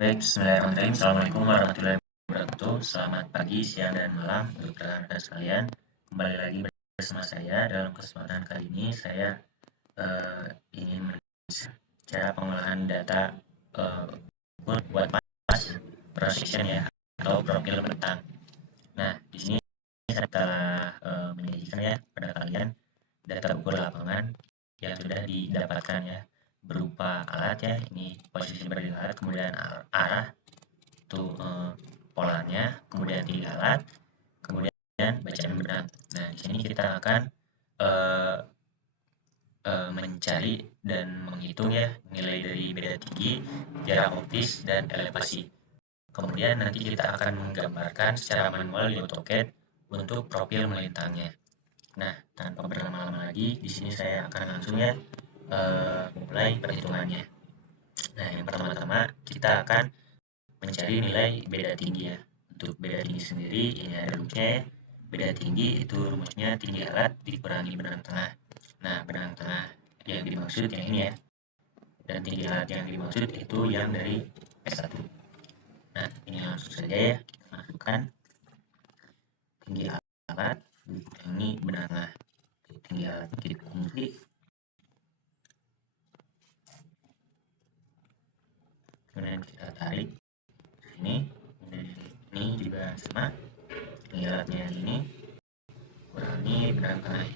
Baik, bismillahirrahmanirrahim. Assalamualaikum warahmatullahi wabarakatuh. Selamat pagi, siang, dan malam untuk rekan-rekan sekalian. Kembali lagi bersama saya. Dalam kesempatan kali ini, saya ingin cara pengolahan data uh, buat pas precision ya, atau profil bentang. Nah, di sini saya telah menyajikan ya pada kalian data ukur lapangan yang sudah didapatkan ya berupa alat ya, ini posisi berdiri alat, kemudian arah itu polanya, kemudian tinggi alat, kemudian bacaan benang. Nah, di sini kita akan uh, mencari dan menghitung ya nilai dari beda tinggi, jarak optis, dan elevasi. Kemudian nanti kita akan menggambarkan secara manual di AutoCAD untuk profil melintangnya. Nah, tanpa berlama-lama lagi, di sini saya akan langsung ya mulai perhitungannya. Nah, yang pertama-tama kita akan mencari nilai beda tinggi ya. Untuk beda tinggi sendiri, ini ada rumusnya ya. Beda tinggi itu rumusnya tinggi alat dikurangi benang tengah. Nah, benang tengah yang dimaksud yang ini ya. Dan tinggi alat yang dimaksud itu yang dari S1. Nah, ini langsung saja ya. Kita masukkan tinggi alat dikurangi benang tengah. Tinggi alat kita kunci. Kemudian kita tarik ini. Ini juga sama. Tinggi alatnya ini kurangi benang tengah.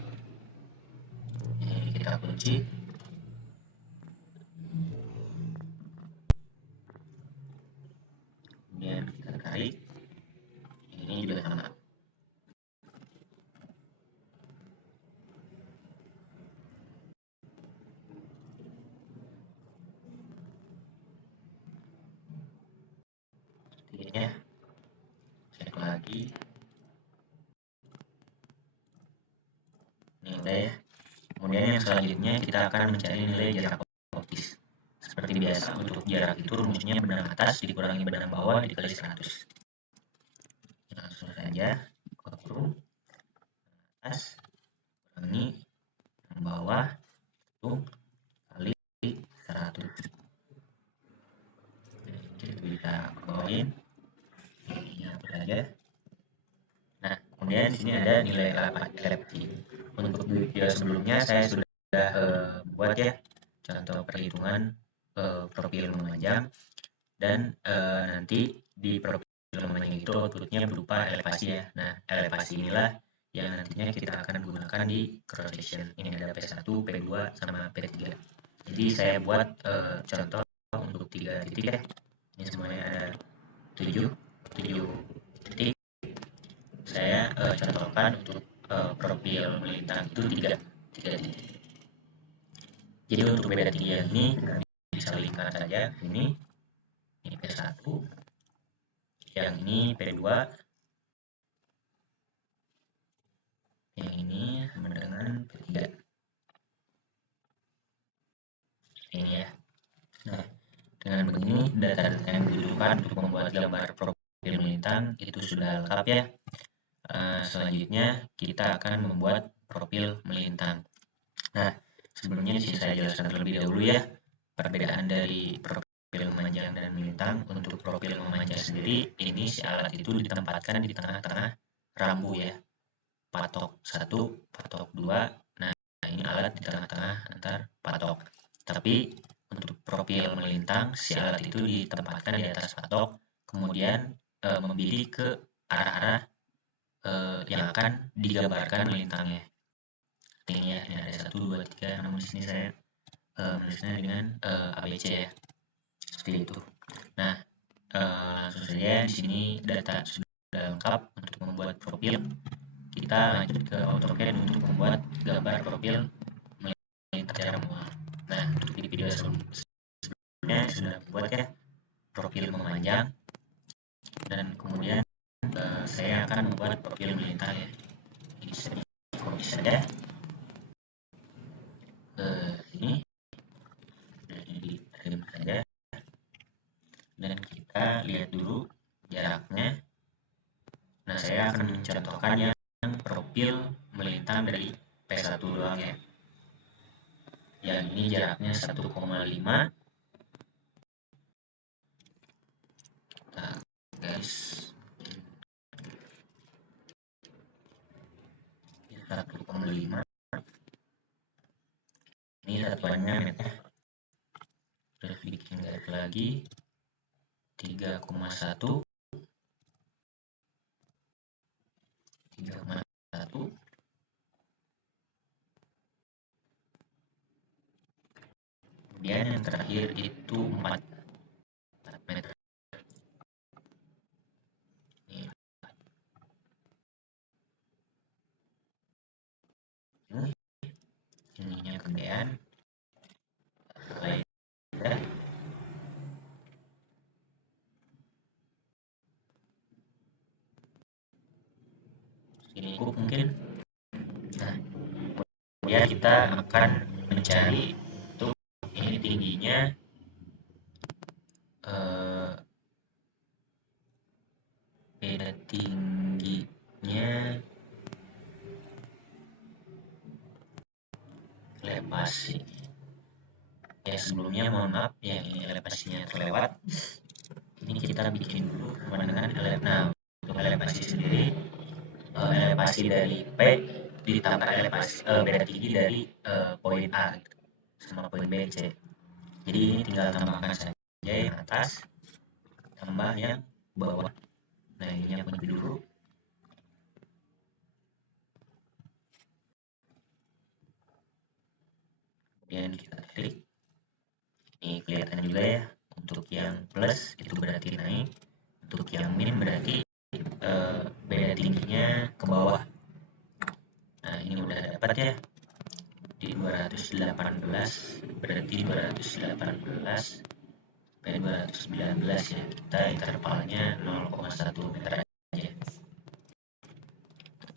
Ini kita kunci. Kemudian kita tarik, ini juga sama. Seperti ini ya. Cek lagi. Ini udah ya. Kemudian yang selanjutnya kita akan mencari nilai jarak optis. Seperti biasa, untuk jarak itu rumusnya benang atas dikurangi benang bawah dikali 100. Langsung saja kurung atas kurangi benang bawah itu kali 100. Jadi kita bawain ini apa saja. Nah, kemudian di sini ada nilai elevasi. Untuk video sebelumnya saya sudah buat ya contoh perhitungan profil memanjang, dan nanti di profil memanjang itu outputnya berupa elevasi ya. Nah, elevasi inilah yang nantinya kita akan gunakan di cross section. Ini ada P1, P2, sama P3. Jadi saya buat contoh untuk 3 titik ya. Ini semuanya ada 7 titik. Saya contohkan untuk profil melintang itu 3 titik. Jadi untuk beda tinggi ini bisa lingkar saja. Ini P1, yang ini P2, yang ini sama dengan P3. Ini ya. Nah, dengan begini data-data yang dibutuhkan untuk membuat gambar profil melintang itu sudah lengkap ya. Selanjutnya kita akan membuat profil melintang. Nah, sebelumnya sih saya jelaskan terlebih dahulu ya perbedaan dari profil memanjang dan melintang. Untuk profil memanjang sendiri, ini si alat itu ditempatkan di tengah-tengah rambu ya. Patok 1, patok 2. Nah, ini alat di tengah-tengah antar patok. Tapi untuk profil melintang, si alat itu ditempatkan di atas patok, kemudian membidik ke arah-arah yang akan digambarkan melintangnya. Ini ya, ini ada 1, 2, 3, namun di sini saya menulisnya dengan ABC ya. Seperti itu. Nah, langsung saja di sini data sudah lengkap untuk membuat profil. Kita lanjut ke AutoCAD untuk membuat gambar profil melintang secara manual. Nah, untuk di video sebelumnya sudah membuat ya profil memanjang, dan kemudian saya akan membuat profil melintang ya. Ini copy saja ke sini, jadi terima saja, dan kita lihat dulu jaraknya. Nah, saya akan mencontohkan yang profil melintang dari P1 doang ya. Yang ini jaraknya 1,5, 0,5. Ini satuannya meter. Terus bikin garis lagi 3,1. 3,1. Kemudian yang terakhir itu 4 meter. Ininya kegedean. Ini cukup mungkin. Nah, kemudian kita akan mencari itu ini tingginya beda tingginya elevasi. Ya sebelumnya mohon maaf ya, ini elevasinya terlewat. Ini kita bikin dulu sama dengan nah, untuk elevasi sendiri, elevasi dari P ditambah elevasi beda tinggi dari poin A gitu, sama poin B, C. Jadi ini tinggal tambahkan saja yang atas tambah yang bawah. Nah, ini yang kunci dulu. Kemudian kita klik. Ini kelihatan juga ya. Untuk yang plus itu berarti naik. Untuk yang min berarti beda tingginya ke bawah. Nah, ini udah dapat ya. Di 218 berarti 218 sampai 219 ya. Kita intervalnya 0,1 meter aja.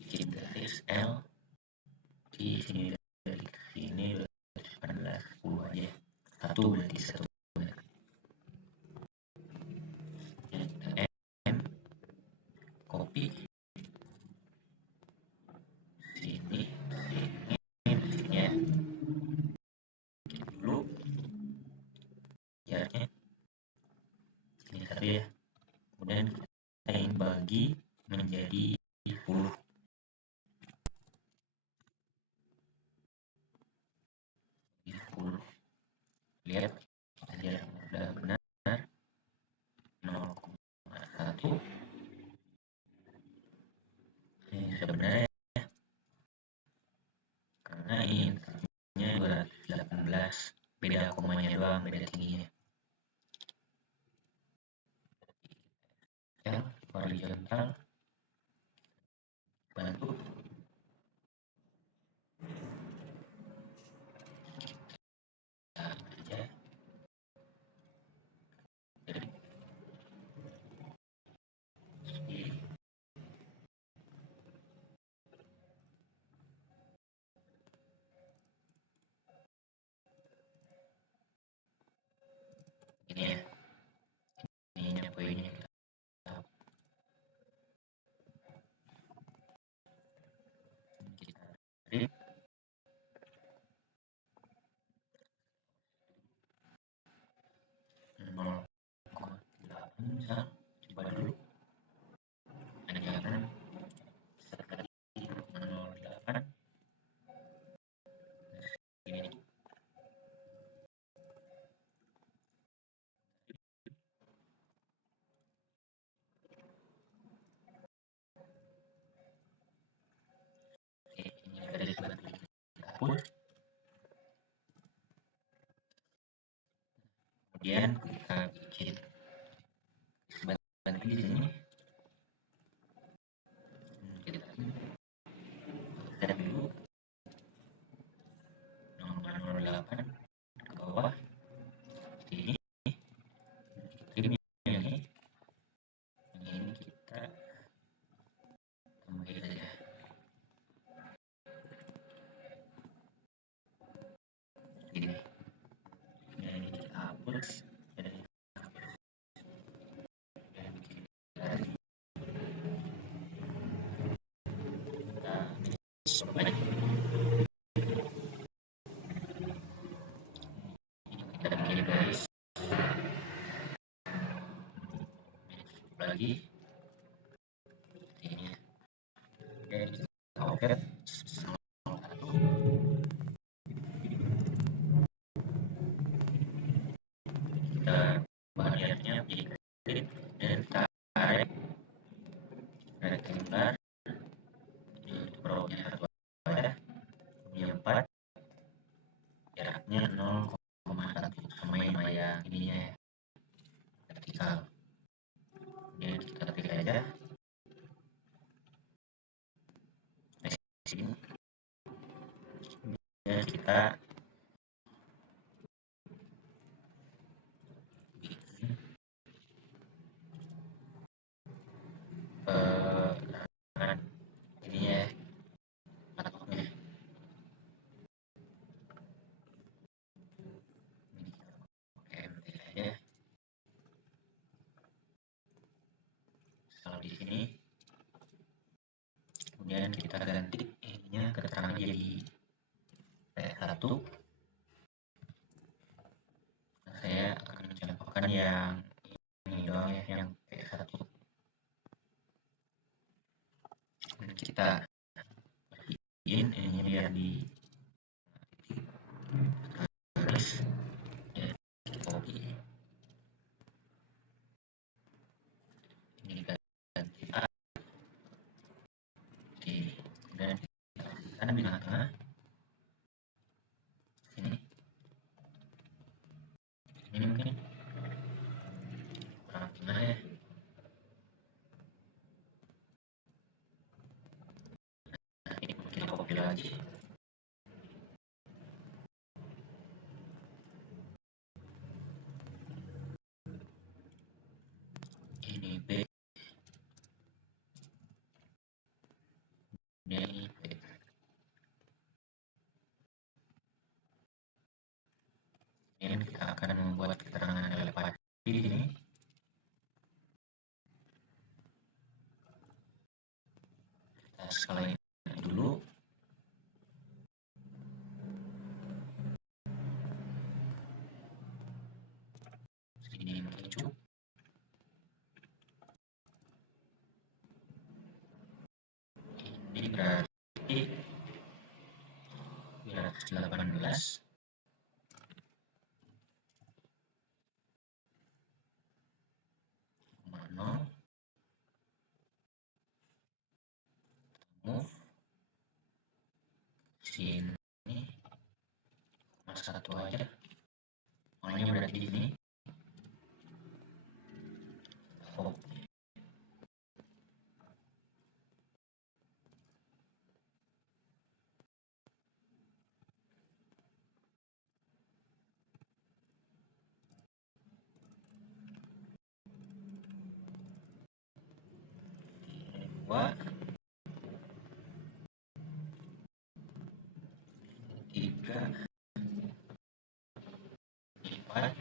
Bikin garis L di sini dari sini 218 10 aja. 1 berarti 1 meter. M copy sini ya. Dulu jaraknya ini 1 ya. Kemudian kita ingin bagi menjadi 10. Lihat jarak sudah benar 0,1. Ini sudah benar ya, karena ini 218, beda komanya doang, beda tingginya. L horizontal bantu aja. Ini ya, ininya poinnya kita tarik 0,8 misal. Coba dulu panjangkan sekali 0,08. Ini garis bantu kita hapus. Kemudian kita bikin bantu di sini. Kita set dulu 0,08 ke bawah. Ini ini kita tambahin saja. Ini kita hapus. Sobat, kita bikin garis lagi ini, dan kita offset vertikal. Kemudian kita ketik aja di sini. Kemudian kita bikin ini ya, patoknya. Ini pakai MT aja. Kalau di sini, kemudian kita ganti ininya keterangan jadi P1. Saya akan mencontohkan yang ini doang ya, yang P1. Dan kita bikin ininya biar di garis dan copy. Ini ganti A. Oke, kemudian kita di tengah-tengah. Ini mungkin kurang tengah ya. Nah, ini kita copy lagi. Ini B. Dan ini B. Ini kita akan membuat keterangan elevasi di sini. Kita skalain dulu. Sini mungkin cukup. Ini berarti 218 0 move sini mas 1 aja. Nolnya berarti ini. Dua, 3, 4,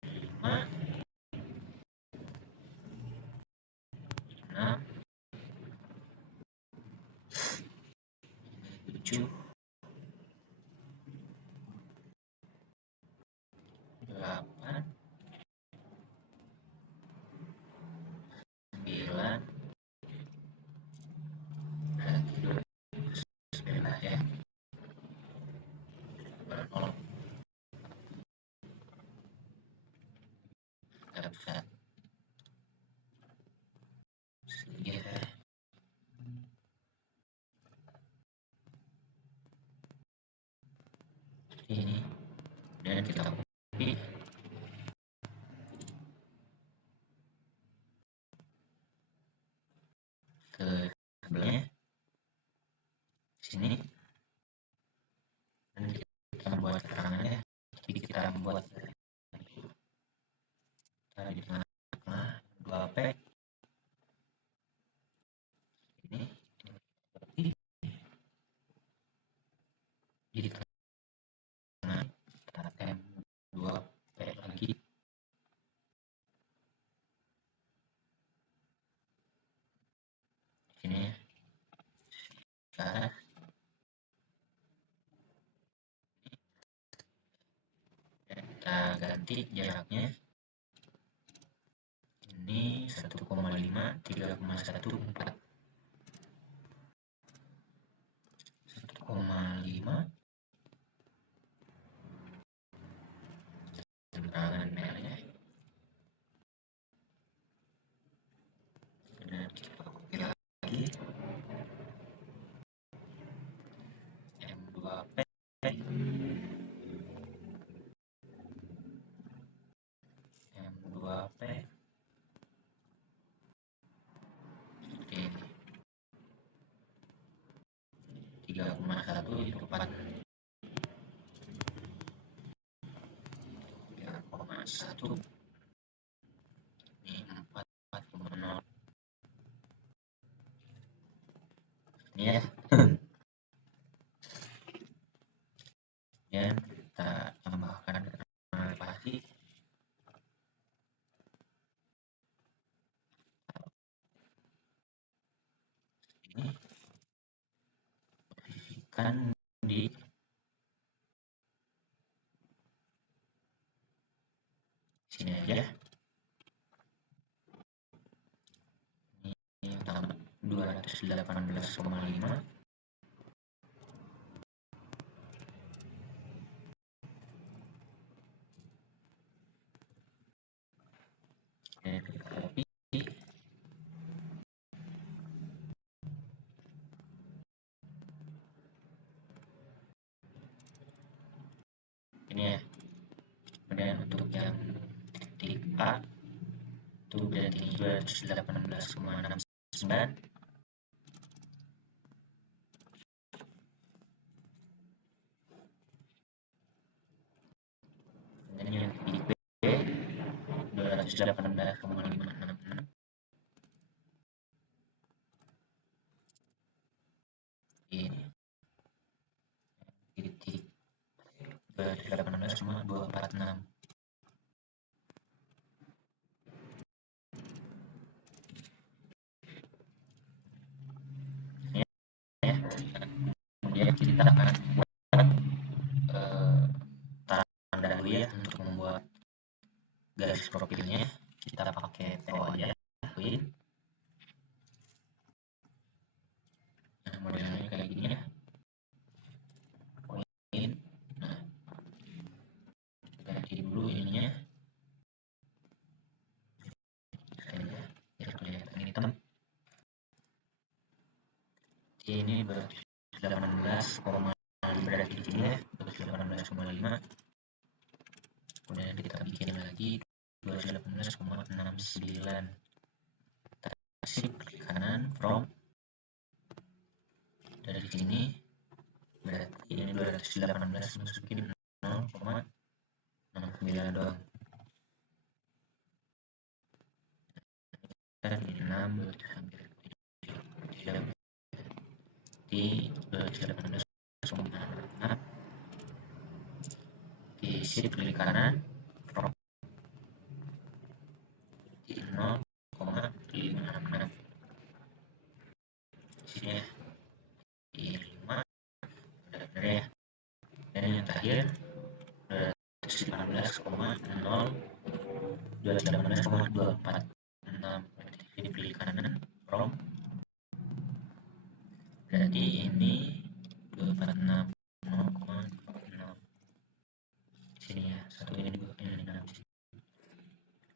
5, 6, 7, 8, 9, berarti 12 ya. Nol. Nggak bisa. Sedikit ya. Ini. Dan kita copy. Ke sebelahnya. Sini. Dan kita membuat keterangannya. Jadi kita membuat di tengah-tengah 2P. Ini di tengah kita tem 2P lagi. Sini ya. Sekarang kita ganti jaraknya. Ini 1,5, 3,14. 1,5 terangan merahnya. Kemudian kita copy lagi M2P. 1 itu 3,1, ini 4,0 ini ya. Kemudian kita tambahkan relevasi. Ini posisikan di sini aja. Ini yang pertama 218,5. Kita copy. Ini ya. Kemudian untuk yang titik A itu berarti 218,69. Dan yang titik B 218,566. Ini titik 218,246. Ya. Kemudian kita akan buat tanda dulu ya untuk membuat garis profilnya. Kita pakai PO aja, queen. Nah, modelnya kayak gini ya, queen. Nah, ganti dulu ininya saja biar kelihatan hitam. Ini berarti 18,5 berarti di sini ya, 18,5. Kemudian kita bikin lagi 218,69. Kasih klik kanan from, dari sini berarti ini 218 masukin 0,69 doang. Dan 6 berarti hampir di 218,6. Diisi klik kanan from di 0,56. Sini ya di 5 benar ya. Dan yang terakhir 218,246. Jadi klik kanan from, berarti ini 246,0,6 sini ya, satu ini juga ini 6.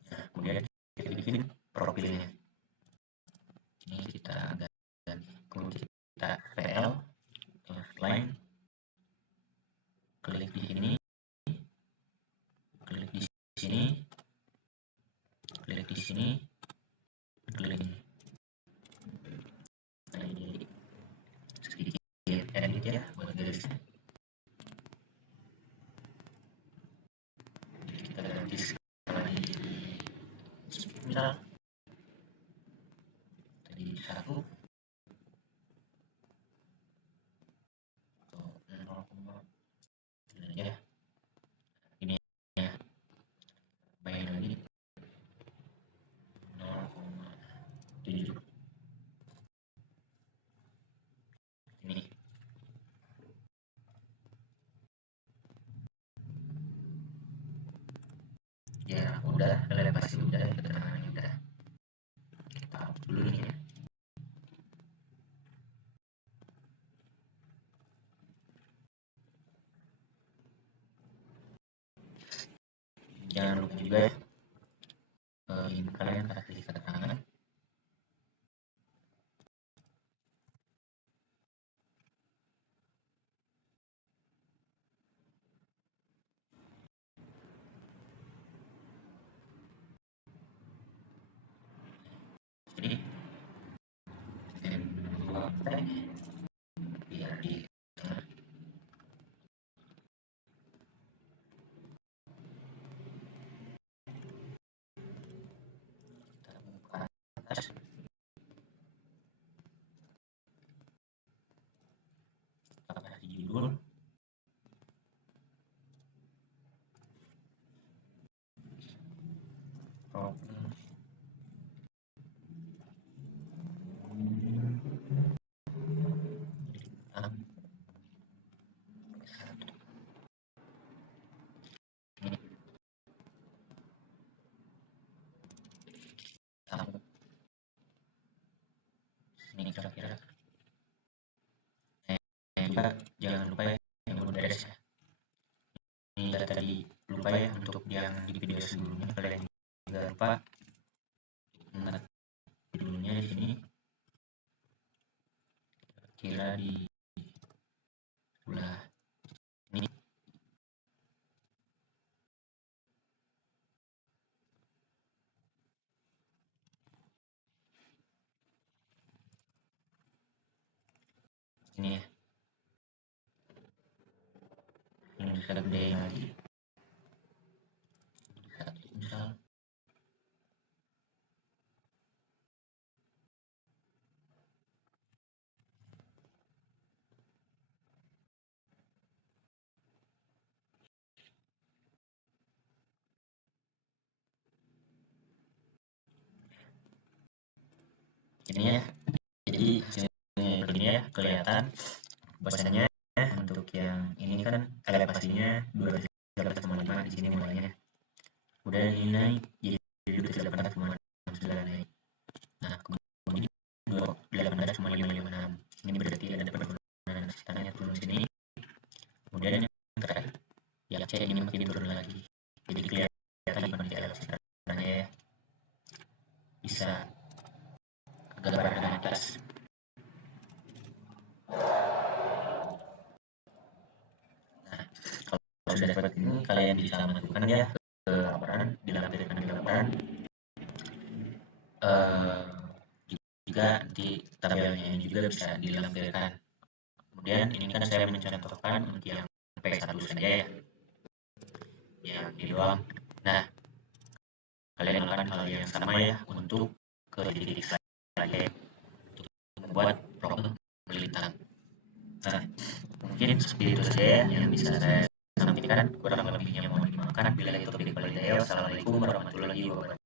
Nah, kemudian kita bikin profilnya. Ini kita ganti, kemudian kita PL line, klik di sini, klik di sini, klik di sini, klik ini. Nah, ini sedikit edit ya buat garisnya. Kita ganti skala misal tadi 1 atau 0, ya ini ya, main lagi 0,7. Ini ya udah, elevasi udah, keterangannya udah. Kita hapus dulu ini ya. Jangan lupa juga ya, ini kalian kasih keterangan. Jadi biar di tengah. atas. Kita kasih judul. Problem tamu. Ini kira-kira. Juga jangan lupa ya yang belum beres ya. Ini tadi lupa ya untuk yang di video sebelumnya, kalian juga lupa ingat judulnya di sini. Kira di sebelah ini. Ini ya. Ini bisa gedein lagi. Satu misal. Ini ya. Jadi hasilnya ini ya kelihatan bahwasanya untuk yang ini kan elevasinya 213,5 di sini mulainya. Kemudian ini naik jadi 18,69 naik. Nah, kemudian 18,556. Ini berarti ada penurunan standarnya turun sini. Kemudian yang terakhir, ya C ini makin turun lagi. Jadi kelihatan di kondisi elevasi tanahnya ya. Bisa gambar dengan atas. Nah, kalau sudah seperti ini, kalian bisa masukkan ya ke laporan, dilampirkan di laporan. Juga di tabelnya juga bisa dilampirkan. Kemudian ini kan saya mencontohkan untuk yang P1 saja ya, yang ini doang. Nah, kalian melakukan hal yang sama ya untuk ke titik selanjutnya untuk membuat problem melintang. Nah, mungkin seperti itu saja yang bisa saya sampaikan. Kurang lebihnya mohon dimaafkan. Bila itu topik valideo. Assalamualaikum warahmatullahi wabarakatuh.